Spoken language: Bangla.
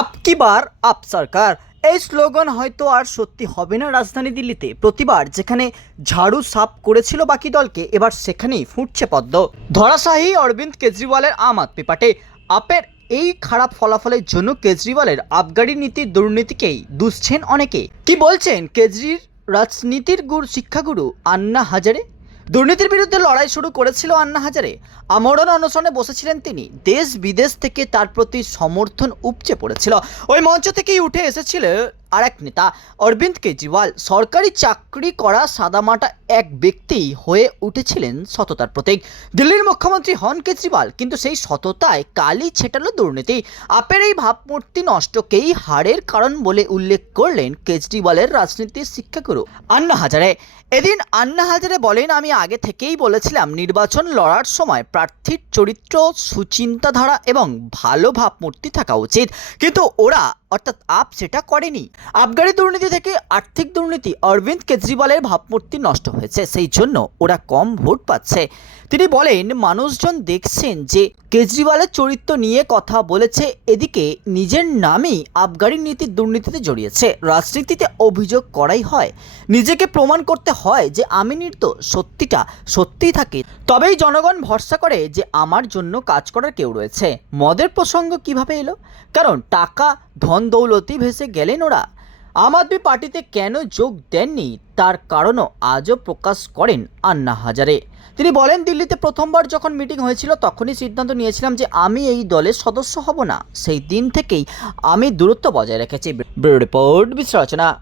আপ কি বার, আপ সরকার। এই স্লোগান হয়তো আর সত্যি হবে না রাজধানী দিল্লিতে। প্রতিবার যেখানে ঝাড়ু সাফ করেছিল বাকি দলকে, এবার সেখানেই ফুটছে পদ্ম। ধরাশাহী অরবিন্দ কেজরিওয়ালের আম আদমি পার্টি। আপের এই খারাপ ফলাফলের জন্য কেজরিওয়ালের আবগারি নীতির দুর্নীতিকেই দুষছেন অনেকে। কি বলছেন কেজরির রাজনীতির গুরু শিক্ষাগুরু আন্না হাজারে? দুর্নীতির বিরুদ্ধে লড়াই শুরু করেছিল আন্না হাজারে। আমরণ অনশনে বসেছিলেন তিনি। দেশ বিদেশ থেকে তার প্রতি সমর্থন উপচে পড়েছিল। ওই মঞ্চ থেকেই উঠে এসেছিল আর এক নেতা অরবিন্দ কেজরিওয়াল সরকারি চাকরি করা সাদামাটা এক ব্যক্তি হয়ে উঠেছিলেন সততার প্রতীক। দিল্লির মুখ্যমন্ত্রী হন কেজরিওয়াল, কিন্তু সেই সততায় কালি ছেটালো দুর্নীতি। আপের এই ভাবমূর্তি নষ্টকেই হারের কারণ বলে উল্লেখ করলেন কেজরিওয়ালের রাজনীতির শিক্ষাগুরু আন্না হাজারে। এদিন আন্না হাজারে বলেন, আমি আগে থেকেই বলেছিলাম, নির্বাচন লড়ার সময় প্রার্থীর চরিত্র, সুচিন্তাধারা এবং ভালো ভাবমূর্তি থাকা উচিত। কিন্তু ওরা অর্থাৎ আপ সেটা করেনি। আবগারি দুর্নীতি থেকে আর্থিক দুর্নীতি অরবিন্দ কেজরিওয়ালের ভাবমূর্তি নষ্ট হয়েছে, সেই জন্য ওরা কম ভোট পাচ্ছে। তিনি বলেন, মানুষজন দেখছেন যে কেজরিওয়ালের চরিত্র নিয়ে কথা বলেছে, এদিকে নিজের নামেই আবগারি নীতির দুর্নীতিতে জড়িয়েছে। রাজনীতিতে অভিযোগ করাই হয়। নিজেকে প্রমাণ করতে হয় যে আমি নির্দোষ সত্যিটা সত্যিই থাকে। তবেই জনগণ ভরসা করে যে আমার জন্য কাজ করার কেউ রয়েছে। মদের প্রসঙ্গ কীভাবে এলো? কারণ টাকা ধন দৌলতি ভেসে গেলেন ওরা। আম আদমি পার্টিতে কেন যোগ দেননি? তার কারণও আজও প্রকাশ করেন আন্না হাজারে। তিনি বলেন, দিল্লিতে প্রথমবার যখন মিটিং হয়েছিল, তখনই সিদ্ধান্ত নিয়েছিলাম যে আমি এই দলের সদস্য হব না। সেই দিন থেকেই আমি দূরত্ব বজায় রেখেছি। রিপোর্ট বিশ্লেষণা